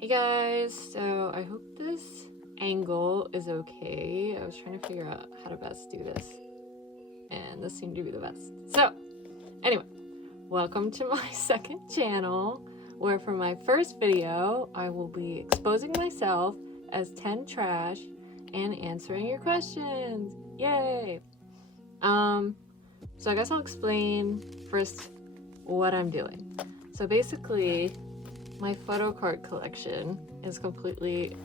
Hey guys, so I hope this angle is okay. I was trying to figure out how to best do this, and this seemed to be the best. So, anyway, welcome to my second channel, where for my first video, I will be exposing myself as 10 trash and answering your questions. Yay! So I guess I'll explain first what I'm doing. So basically, my photo card collection is completely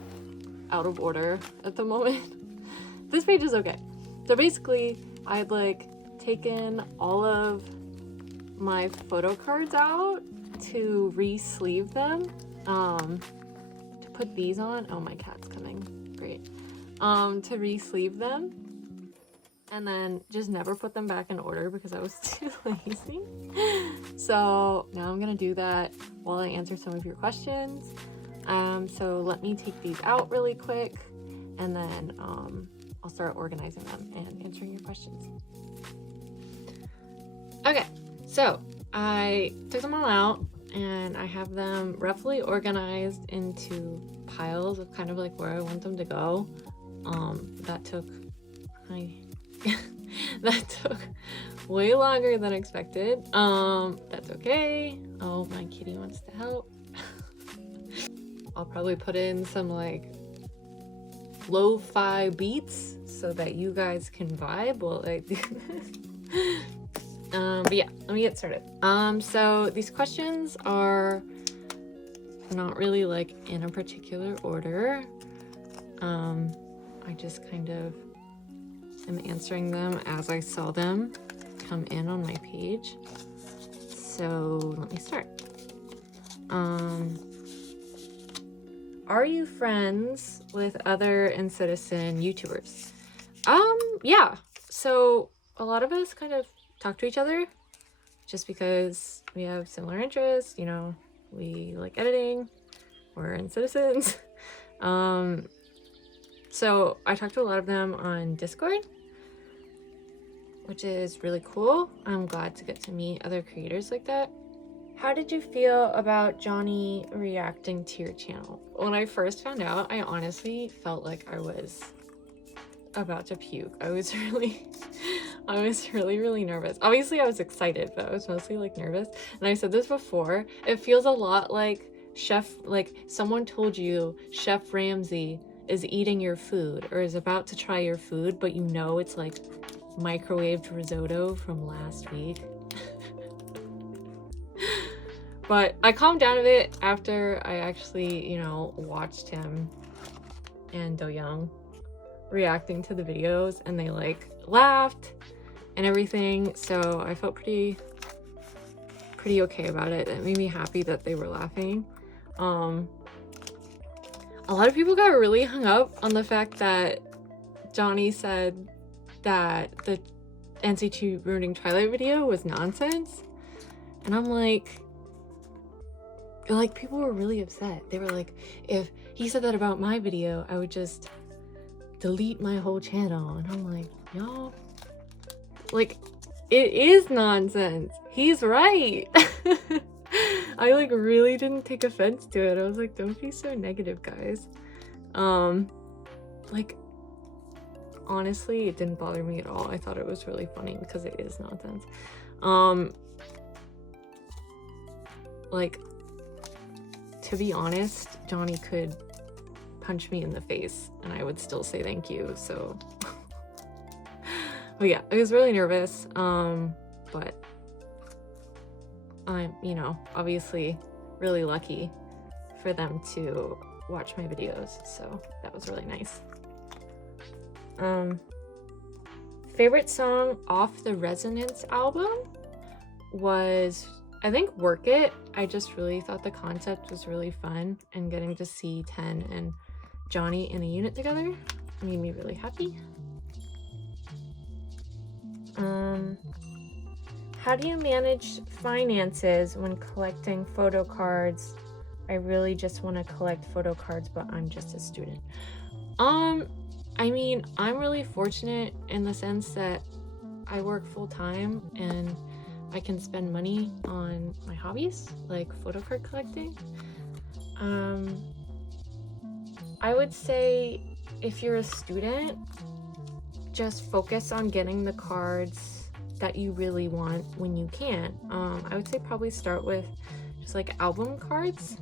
out of order at the moment. This page is okay. So basically, I'd taken all of my photo cards out to re-sleeve them, to put these on. Oh, my cat's coming. Great. To re-sleeve them, and then just never put them back in order because I was too lazy. So now I'm gonna do that while I answer some of your questions. So let me take these out really quick, and then I'll start organizing them and answering your questions. Okay, so I took them all out and I have them roughly organized into piles of kind of like where I want them to go. That took that took way longer than expected. That's okay. Oh, my kitty wants to help. I'll probably put in some like lo-fi beats so that you guys can vibe while I do this. But yeah, let me get started. So these questions are not really like in a particular order. I just kind of am answering them as I saw them come in on my page. So let me start. Are you friends with other in-citizen YouTubers? Yeah. So a lot of us kind of talk to each other just because we have similar interests, you know, we like editing, we're in-citizens. So I talked to a lot of them on Discord, which is really cool. I'm glad to get to meet other creators like that. How did you feel about Johnny reacting to your channel? When I first found out, I honestly felt like I was about to puke. I was really nervous. Obviously I was excited, but I was mostly like nervous. And I said this before, it feels a lot like someone told you Chef Ramsay is eating your food or is about to try your food, but you know it's like microwaved risotto from last week. But I calmed down a bit after I actually, you know, watched him and Do Young reacting to the videos, and they like laughed and everything, so I felt pretty okay about it. It made me happy that they were laughing. A lot of people got really hung up on the fact that Johnny said that the NC2 ruining Twilight video was nonsense, and I'm like people were really upset. They were like, if he said that about my video, I would just delete my whole channel. And I'm like, y'all, like, it is nonsense. He's right. I like really didn't take offense to it. I was like, don't be so negative, guys. Like, honestly, it didn't bother me at all. I thought it was really funny because it is nonsense. Like, to be honest, Johnny could punch me in the face and I would still say thank you, so. But yeah, I was really nervous, but I'm, you know, obviously really lucky for them to watch my videos, so that was really nice. Favorite song off the Resonance album was, I think, Work It. I just really thought the concept was really fun, and getting to see 10 and Johnny in a unit together made me really happy. How do you manage finances when collecting photo cards? I really just want to collect photo cards, but I'm just a student. I mean, I'm really fortunate in the sense that I work full-time and I can spend money on my hobbies, like photo card collecting. I would say if you're a student, just focus on getting the cards that you really want when you can. I would say probably start with just like album cards,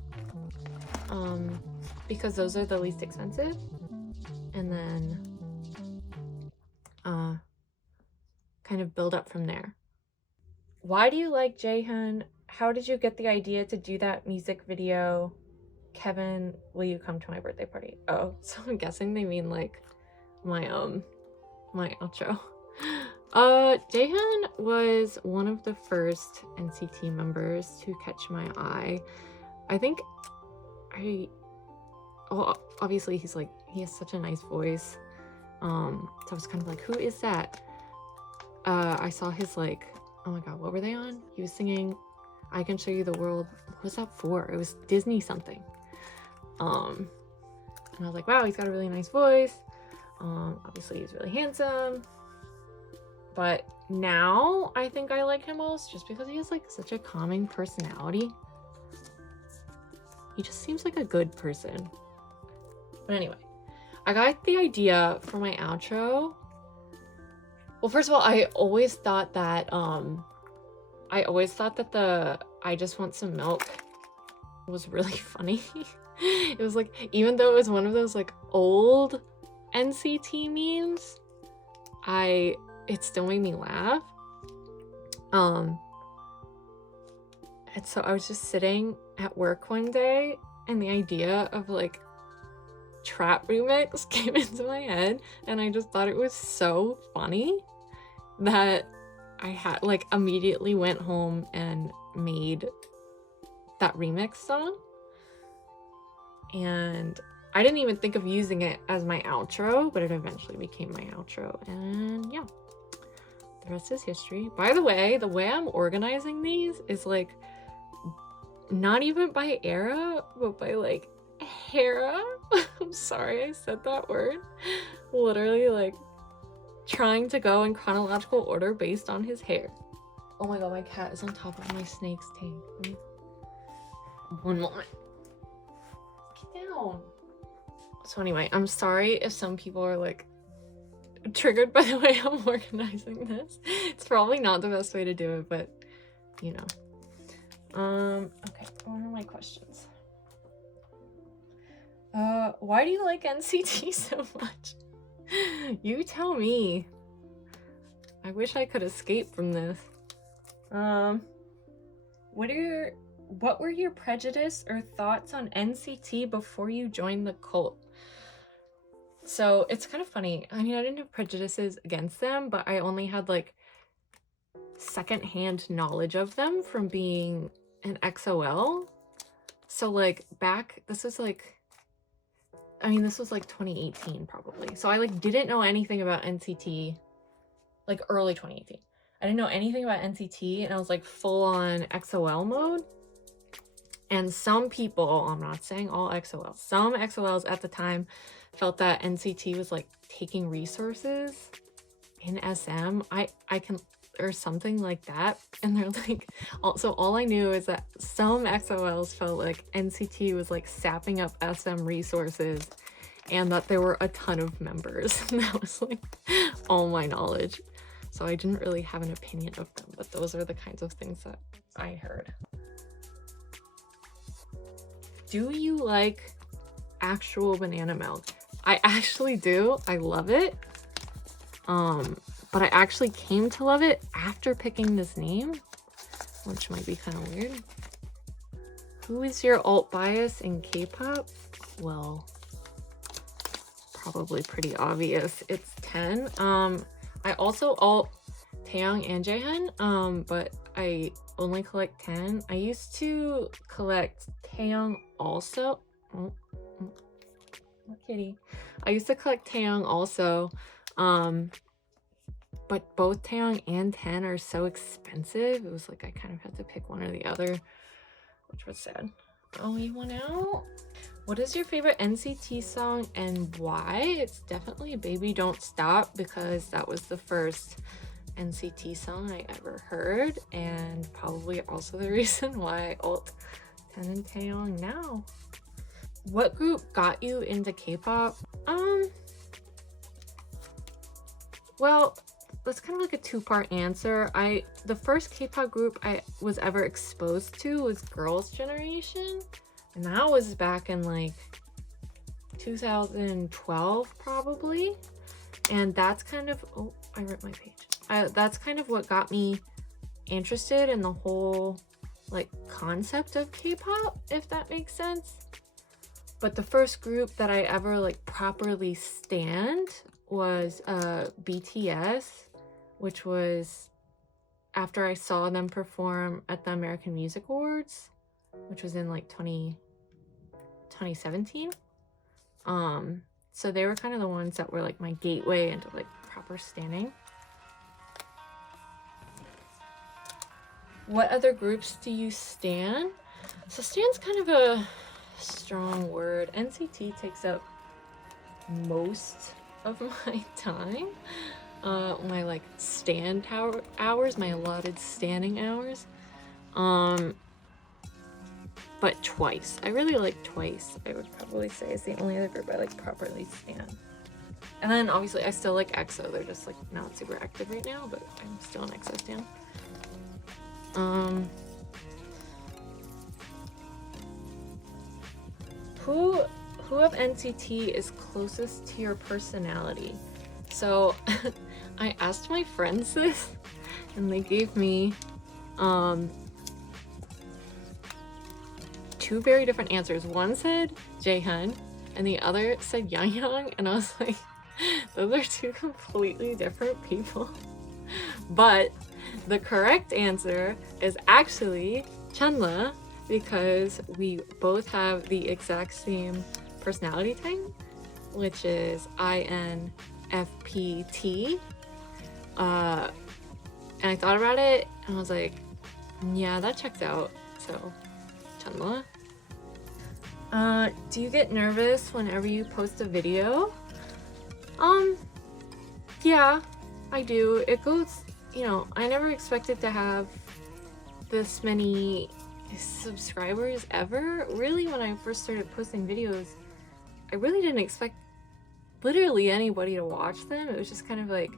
because those are the least expensive, and then kind of build up from there. Why do you like jhun? How did you get the idea to do that music video? Kevin, will you come to my birthday party? Oh, so I'm guessing they mean like my outro. Jhun was one of the first NCT members to catch my eye. I think well, obviously he has such a nice voice. So I was kind of like, who is that? I saw his like, oh my god, what were they on? He was singing I Can Show You the World. What was that for? It was Disney something. And I was like, wow, he's got a really nice voice. Obviously he's really handsome. But now I think I like him most just because he has like such a calming personality. He just seems like a good person. But anyway, I got the idea for my outro. Well, first of all, I always thought that the I Just Want Some Milk was really funny. It was like, even though it was one of those like old NCT memes, it still made me laugh. And so I was just sitting at work one day and the idea of like trap remix came into my head, and I just thought it was so funny that I had like immediately went home and made that remix song. And I didn't even think of using it as my outro, but it eventually became my outro, and yeah, the rest is history. By the way I'm organizing these is like not even by era, but by like Hera. I'm sorry I said that word. Literally like trying to go in chronological order based on his hair. Oh my god, my cat is on top of my snake's tank. One moment. Get down. So anyway, I'm sorry if some people are like triggered by the way I'm organizing this. It's probably not the best way to do it, but you know. Okay, what are my questions? Why do you like NCT so much? You tell me. I wish I could escape from this. What were your prejudice or thoughts on NCT before you joined the cult? So it's kind of funny. I mean, I didn't have prejudices against them, but I only had like secondhand knowledge of them from being an XOL. So like this was like 2018 probably. So I like didn't know anything about NCT, like early 2018. I didn't know anything about NCT, and I was like full on XOL mode. And some people, I'm not saying all XOLs, some XOLs at the time felt that NCT was like taking resources in SM. Or something like that. And they're like, also all I knew is that some XOLs felt like NCT was like sapping up SM resources, and that there were a ton of members. And that was like all my knowledge. So I didn't really have an opinion of them, but those are the kinds of things that I heard. Do you like actual banana milk? I actually do. I love it. But I actually came to love it after picking this name, which might be kind of weird. Who is your alt bias in K-pop? Well, probably pretty obvious. It's 10. I also alt Taeyang and Jaehyun, but I only collect 10. I used to collect Taeyang also. Oh, kitty. I used to collect Taeyang also. But both Taeyang and 10 are so expensive. It was like I kind of had to pick one or the other, which was sad. Oh, you want out? What is your favorite NCT song and why? It's definitely Baby Don't Stop, because that was the first NCT song I ever heard, and probably also the reason why I ult 10 and Taeyang now. What group got you into K-pop? Well, that's kind of like a two-part answer. The first K-pop group I was ever exposed to was Girls' Generation, and that was back in like 2012 probably. And that's kind of, oh, I ripped my page. That's kind of what got me interested in the whole like concept of K-pop, if that makes sense. But the first group that I ever like properly stanned was BTS, which was after I saw them perform at the American Music Awards, which was in like 2017. So they were kind of the ones that were like my gateway into like proper standing. What other groups do you stan? So stan's kind of a strong word. NCT takes up most of my time. My like stand hours, my allotted standing hours. But Twice. I really like Twice. I would probably say is the only other group I like properly stan. And then obviously I still like EXO. They're just like not super active right now, but I'm still an EXO stan. Who of NCT is closest to your personality? So I asked my friends this and they gave me two very different answers. One said jhun and the other said Yang, and I was like, those are two completely different people. But the correct answer is actually Chandler, because we both have the exact same personality type, which is INFPT. And I thought about it and I was like, yeah, that checks out. So Chandler. Do you get nervous whenever you post a video? Yeah, I do. It goes, you know, I never expected to have this many subscribers ever. Really, when I first started posting videos, I really didn't expect literally anybody to watch them. It was just kind of like,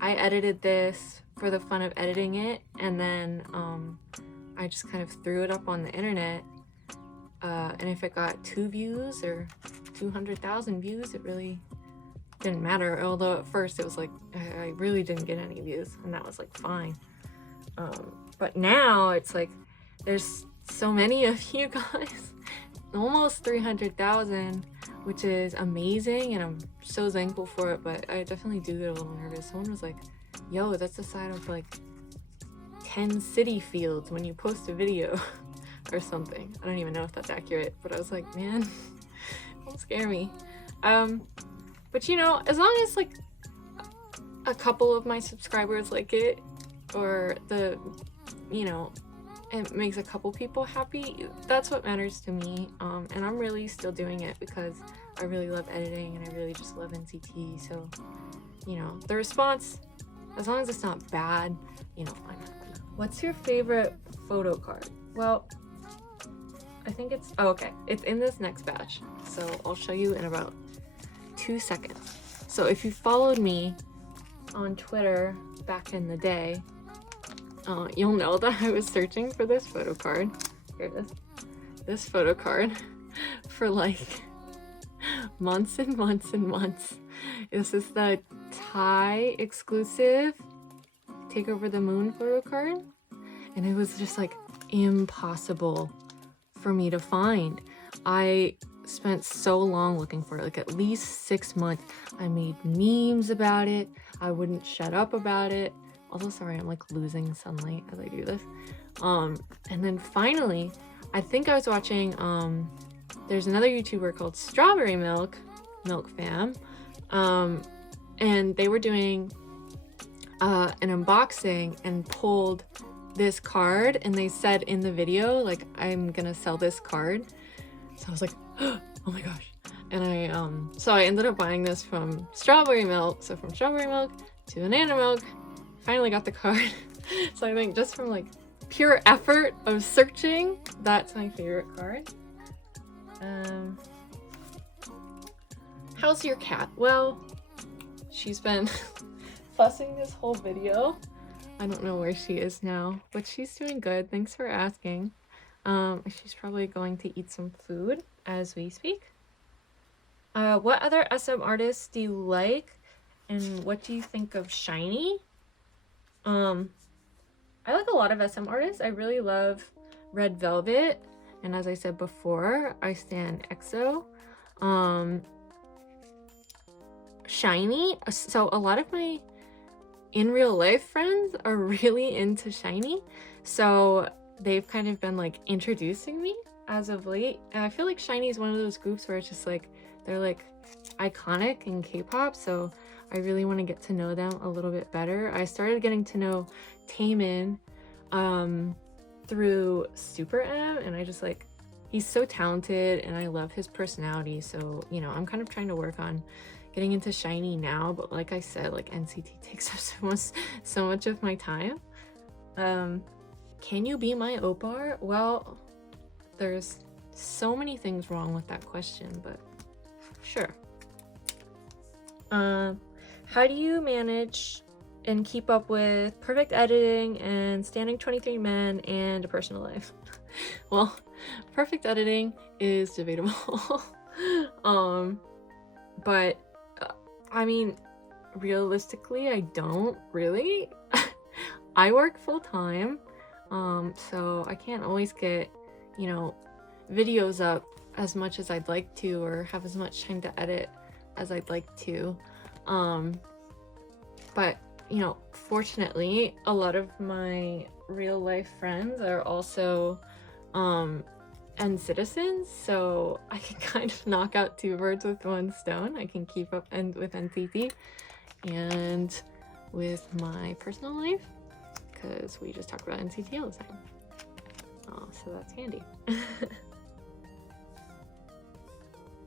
I edited this for the fun of editing it, and then I just kind of threw it up on the internet. And if it got 2 views or 200,000 views, it really didn't matter. Although at first it was like, I really didn't get any views, and that was like fine. But now it's like, there's so many of you guys, almost 300,000, which is amazing, and I'm so thankful for it. But I definitely do get a little nervous. Someone was like, yo, that's the size of like 10 city fields when you post a video or something. I don't even know if that's accurate, but I was like, man, don't scare me. But you know, as long as like a couple of my subscribers like it, or the, you know, it makes a couple people happy, that's what matters to me. And I'm really still doing it because I really love editing and I really just love NCT. So, you know, the response, as long as it's not bad, you know, fine. What's your favorite photo card? Well, I think it's, oh, okay, it's in this next batch, so I'll show you in about 2 seconds. So if you followed me on Twitter back in the day, you'll know that I was searching for this photo card. Here it is. This photo card for like months and months and months. This is the Thai exclusive Take Over the Moon photo card, and it was just like impossible for me to find. I spent so long looking for it, like at least 6 months. I made memes about it. I wouldn't shut up about it. Also, sorry, I'm like losing sunlight as I do this. And then finally, I think I was watching, there's another YouTuber called Strawberry Milk Fam, and they were doing an unboxing and pulled this card, and they said in the video, like, I'm gonna sell this card. So I was like, oh my gosh. And so I ended up buying this from Strawberry Milk. So from Strawberry Milk to Banana Milk, finally got the card. So I think just from like pure effort of searching, that's my favorite card. How's your cat? Well, she's been fussing this whole video. I don't know where she is now, but she's doing good. Thanks for asking. She's probably going to eat some food as we speak. What other SM artists do you like, and what do you think of SHINee? I like a lot of SM artists. I really love Red Velvet, and as I said before, I stan EXO. SHINee. So a lot of my in real life friends are really into SHINee, so they've kind of been like introducing me as of late, and I feel like SHINee is one of those groups where it's just like they're like iconic in K-pop, so I really want to get to know them a little bit better. I started getting to know Taemin through Super M, and I just like, he's so talented and I love his personality, so you know, I'm kind of trying to work on getting into SHINee now, but like I said, like NCT takes up so much of my time. Can you be my opar? Well, there's so many things wrong with that question, but sure. How do you manage and keep up with perfect editing and standing 23 men and a personal life? Well, perfect editing is debatable. But I mean, realistically, I don't really. I work full-time, so I can't always get, you know, videos up as much as I'd like to, or have as much time to edit as I'd like to. But you know, fortunately, a lot of my real life friends are also and citizens, so I can kind of knock out two birds with one stone. I can keep up with NCT and with my personal life, because we just talk about NCT all the time. Oh, so that's handy.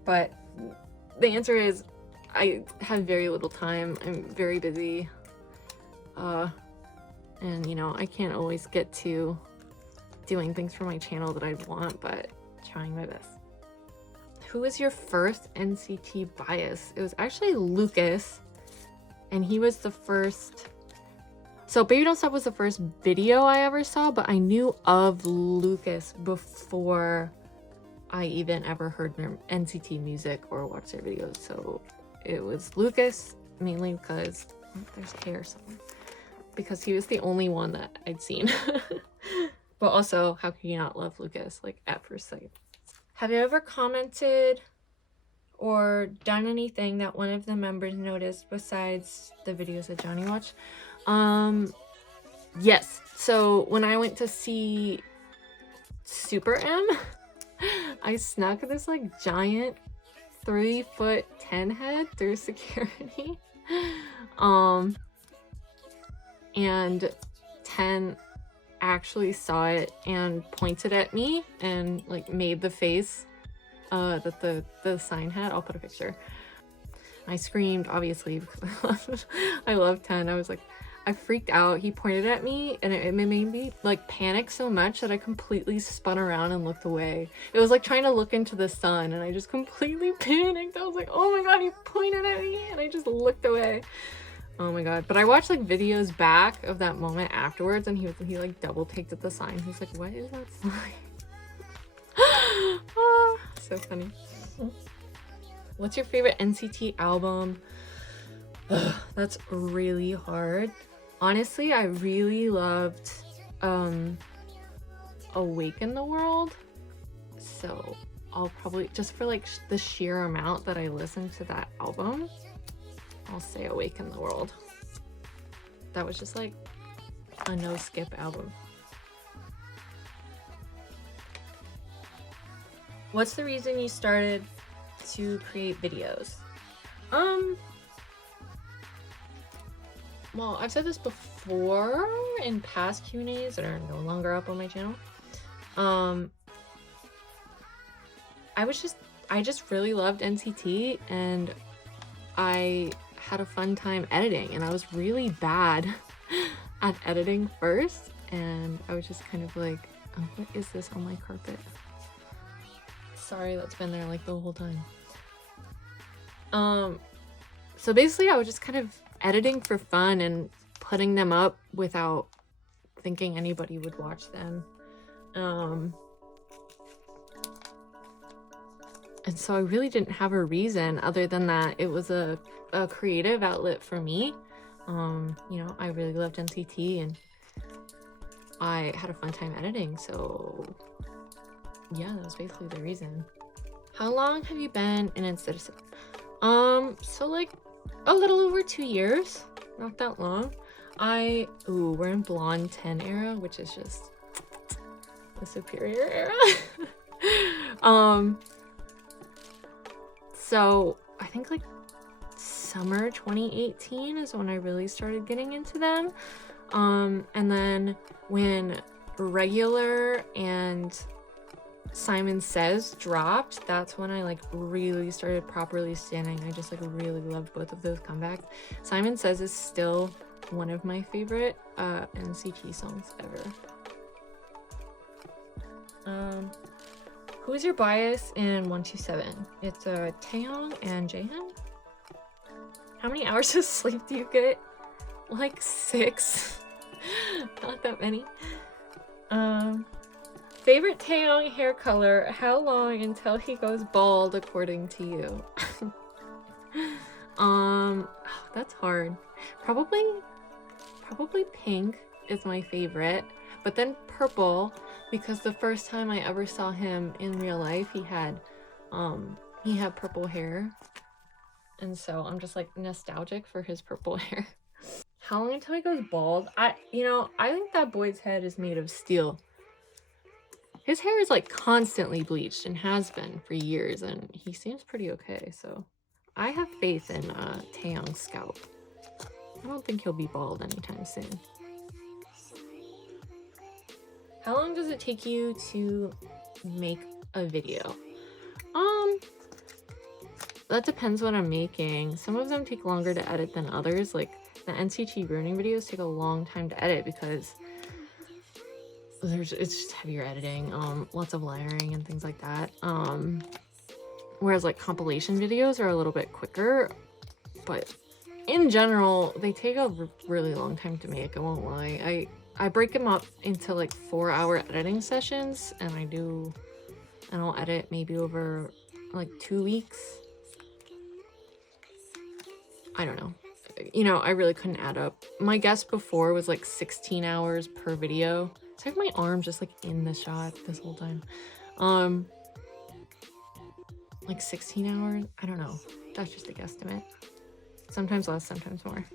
But the answer is I have very little time. I'm very busy. And you know, I can't always get to doing things for my channel that I'd want, but trying my best. Who was your first NCT bias? It was actually Lucas, and he was the first. So Baby Don't Stop was the first video I ever saw, but I knew of Lucas before I even ever heard their NCT music or watched their videos. So it was Lucas, mainly because there's hair somewhere, because he was the only one that I'd seen. But also, how can you not love Lucas, like, at first sight? Have you ever commented or done anything that one of the members noticed besides the videos that Johnny watched? Yes. So when I went to see Super M, I snuck this like giant 3'10" head through security. And 10 actually saw it and pointed at me and like made the face that the sign had. I'll put a picture. I screamed, obviously, because I love 10. I was like, I freaked out. He pointed at me, and it made me like panic so much that I completely spun around and looked away. It was like trying to look into the sun, and I just completely panicked. I was like, oh my god, he pointed at me, and I just looked away. Oh my god. But I watched like videos back of that moment afterwards, and he like double taked at the sign. He's like, what is that sign? Oh, so funny. What's your favorite NCT album? Ugh, that's really hard. Honestly, I really loved Awaken the World. So I'll probably, just for like the sheer amount that I listened to that album, I'll say Awaken the World. That was just like a no-skip album. What's the reason you started to create videos? Well, I've said this before in past Q&As that are no longer up on my channel. I just really loved NCT, and I had a fun time editing, and I was really bad at editing first, and I was just kind of like, oh, what is this on my carpet? Sorry, that's been there like the whole time. So basically I was just kind of editing for fun and putting them up without thinking anybody would watch them. And so I really didn't have a reason other than that it was a creative outlet for me. You know, I really loved NCT and I had a fun time editing, so yeah, that was basically the reason. How long have you been an Insta? So like a little over 2 years, not that long. We're in Blonde 10 era, which is just the superior era. So I think like summer 2018 is when I really started getting into them. And then when Regular and Simon Says dropped, that's when I like really started properly standing. I just like really loved both of those comebacks. Simon Says is still one of my favorite NCT songs ever. Who is your bias in 127? It's Taeyong and Jhun. How many hours of sleep do you get? Like 6. Not that many. Favorite Taeyong hair color? How long until he goes bald according to you? That's hard. Probably pink is my favorite, but then purple, because the first time I ever saw him in real life, he had purple hair, and so I'm just like nostalgic for his purple hair. How long until he goes bald? I think that boy's head is made of steel. His hair is like constantly bleached and has been for years, and he seems pretty okay, so I have faith in Taeyong's scalp. I don't think he'll be bald anytime soon. How long does it take you to make a video? That depends what I'm making. Some of them take longer to edit than others. Like the NCT ruining videos take a long time to edit because it's just heavier editing, lots of layering and things like that. Whereas like compilation videos are a little bit quicker, but in general, they take a really long time to make, I won't lie. I break them up into like 4-hour editing sessions, and I'll edit maybe over like 2 weeks. I don't know. You know, I really couldn't add up. My guess before was like 16 hours per video. So I have my arm just like in the shot this whole time. Like 16 hours? I don't know. That's just a guesstimate. Sometimes less, sometimes more.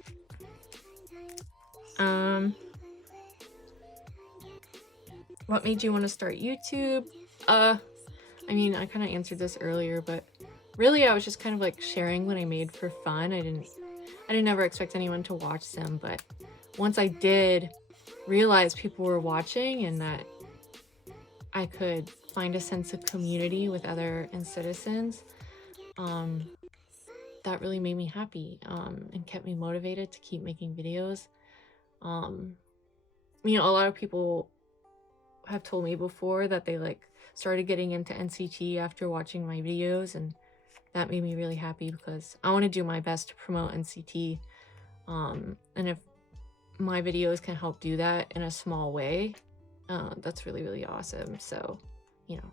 What made you want to start YouTube? I mean, I kind of answered this earlier, but really I was just kind of like sharing what I made for fun. I didn't ever expect anyone to watch them, but once I did realize people were watching and that I could find a sense of community with other citizens, that really made me happy, and kept me motivated to keep making videos. You know, a lot of people have told me before that they like started getting into NCT after watching my videos, and that made me really happy because I want to do my best to promote NCT, and if my videos can help do that in a small way, that's really, really awesome. So, you know.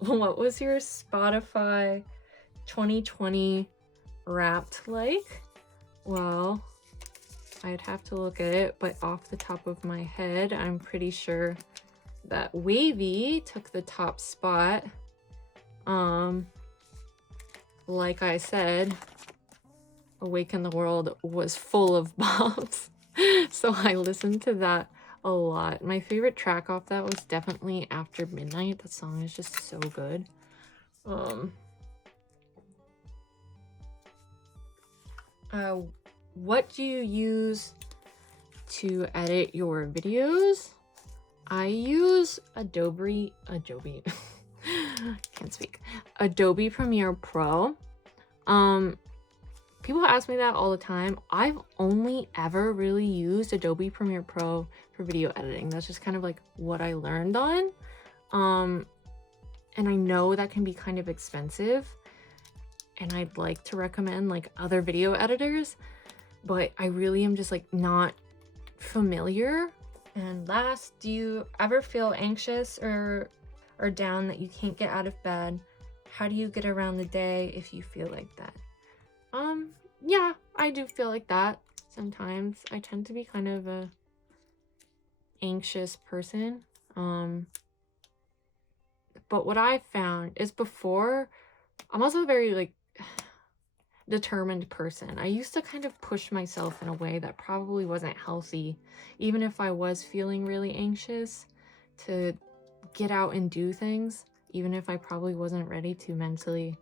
What was your Spotify 2020 Wrapped like? Well, I'd have to look at it, but off the top of my head, I'm pretty sure that WayV took the top spot. Like I said, Awaken the World was full of bombs, so I listened to that a lot. My favorite track off that was definitely After Midnight. That song is just so good. What do you use to edit your videos? I use Adobe can't speak. Adobe Premiere Pro. People ask me that all the time. I've only ever really used Adobe Premiere Pro for video editing. That's just kind of like what I learned on. And I know that can be kind of expensive, and I'd like to recommend like other video editors, but I really am just like not familiar. And last, do you ever feel anxious or down that you can't get out of bed? How do you get around the day if you feel like that? Yeah, I do feel like that sometimes. I tend to be kind of a anxious person. But what I found is before, I'm also a very like determined person. I used to kind of push myself in a way that probably wasn't healthy, even if I was feeling really anxious, to get out and do things, even if I probably wasn't ready to mentally.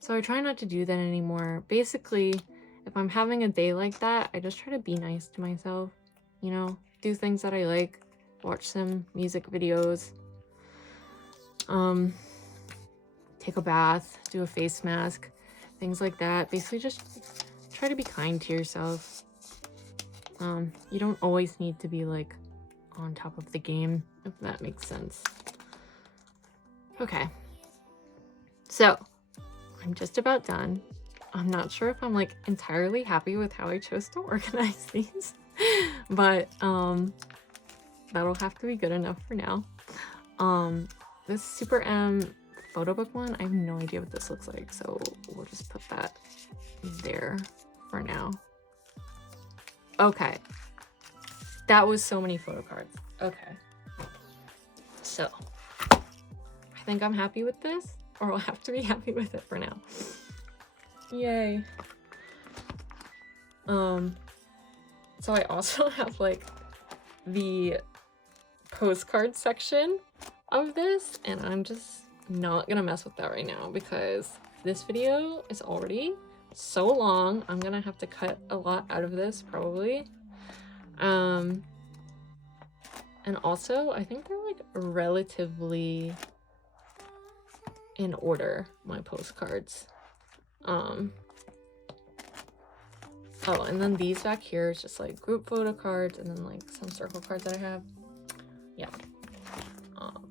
So I try not to do that anymore. Basically, if I'm having a day like that, I just try to be nice to myself, you know, do things that I like, watch some music videos, take a bath, do a face mask, things like that. Basically just try to be kind to yourself. You don't always need to be like on top of the game, if that makes sense. Okay, so I'm just about done. I'm not sure if I'm like entirely happy with how I chose to organize these, but that'll have to be good enough for now. This Super M photo book one, I have no idea what this looks like, so we'll just put that there for now. Okay, that was so many photo cards. Okay, so I think I'm happy with this, or I'll have to be happy with it for now. Yay. So I also have like the postcard section of this, and I'm just not gonna mess with that right now because this video is already so long. I'm gonna have to cut a lot out of this probably. And also I think they're like relatively in order, my postcards. Oh, and then these back here is just like group photo cards, and then like some circle cards that I have. Yeah.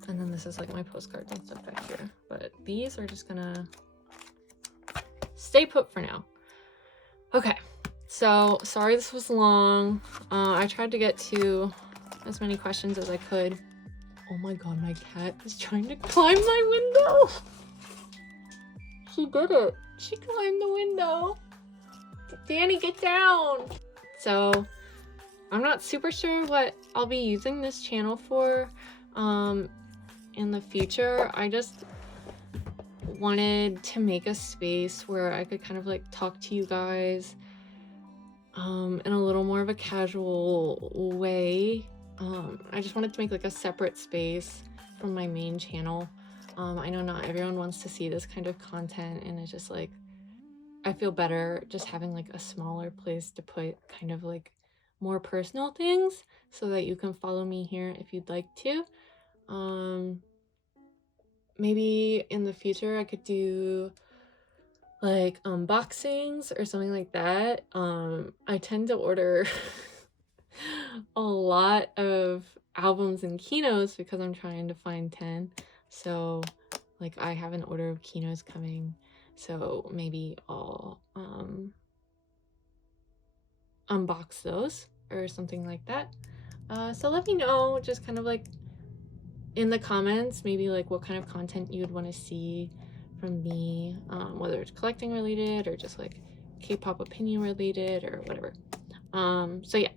And then this is like my postcards and stuff back here. But these are just gonna stay put for now. Okay, so sorry this was long. I tried to get to as many questions as I could. Oh my god, my cat is trying to climb my window. She did it. She climbed the window. Danny, get down. So I'm not super sure what I'll be using this channel for in the future. I just wanted to make a space where I could kind of like talk to you guys in a little more of a casual way. I just wanted to make like a separate space from my main channel. I know not everyone wants to see this kind of content, and it's just like I feel better just having like a smaller place to put kind of like more personal things so that you can follow me here if you'd like to. Maybe in the future I could do like unboxings or something like that. I tend to order a lot of albums and kinos because I'm trying to find 10. So like I have an order of kinos coming, so maybe I'll unbox those or something like that. So let me know just kind of like in the comments maybe like what kind of content you'd want to see from me, whether it's collecting related or just like K-pop opinion related or whatever. So yeah,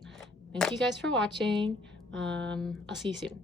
thank you guys for watching. I'll see you soon.